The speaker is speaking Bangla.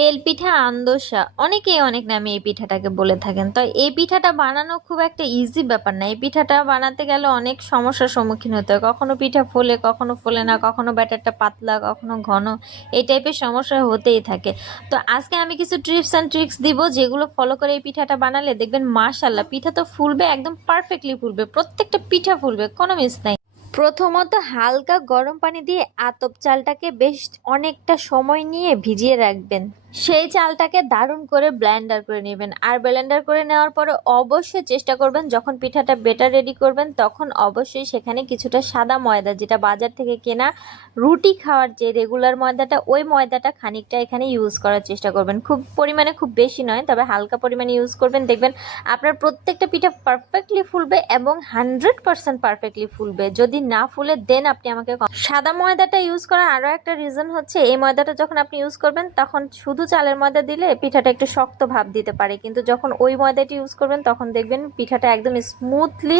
তেল পিঠা আন্দোসা অনেকেই অনেক নামে এই পিঠাটাকে বলে থাকেন। তো এই পিঠাটা বানানো খুব একটা ইজি ব্যাপার না। এই পিঠাটা বানাতে গেলে অনেক সমস্যার সম্মুখীন হতে হয়। কখনো পিঠা ফোলে, কখনো ফোলে না, কখনো ব্যাটারটা পাতলা, কখনো ঘন। এই টাইপের সমস্যা হতেই থাকে। তো আজকে আমি কিছু টিপস অ্যান্ড ট্রিক্স দিব, যেগুলো ফলো করে এই পিঠাটা বানালে দেখবেন মাশাল্লাহ পিঠা তো ফুলবে, একদম পারফেক্টলি ফুলবে, প্রত্যেকটা পিঠা ফুলবে, কোনো মিস নাই। প্রথমত হালকা গরম পানি দিয়ে আতপ চালটাকে বেশ অনেকটা সময় নিয়ে ভিজিয়ে রাখবেন। সেই চালটাকে দারুণ করে ব্লেন্ডার করে নেবেন। আর ব্লেন্ডার করে নেওয়ার পরে অবশ্যই চেষ্টা করবেন যখন পিঠাটা বেটার রেডি করবেন তখন অবশ্যই সেখানে কিছুটা সাদা ময়দা, যেটা বাজার থেকে কেনা রুটি খাওয়ার যে রেগুলার ময়দাটা, ওই ময়দাটা খানিকটা এখানে ইউজ করার চেষ্টা করবেন। খুব পরিমাণে, খুব বেশি নয়, তবে হালকা পরিমাণে ইউজ করবেন। দেখবেন আপনার প্রত্যেকটা পিঠা পারফেক্টলি ফুলবে এবং 100% পারফেক্টলি ফুলবে। যদি না ফুলে দেন আপনি আমাকে সাদা ময়দাটা ইউজ করার আরো একটা রিজন হচ্ছে, এই ময়দাটা যখন আপনি ইউজ করবেন তখন শুধু চালের ময়দা দিলে পিঠাটা একটু শক্ত ভাব দিতে পারে, কিন্তু যখন ওই ময়দাটি ইউজ করবেন তখন দেখবেন পিঠাটা একদম স্মুথলি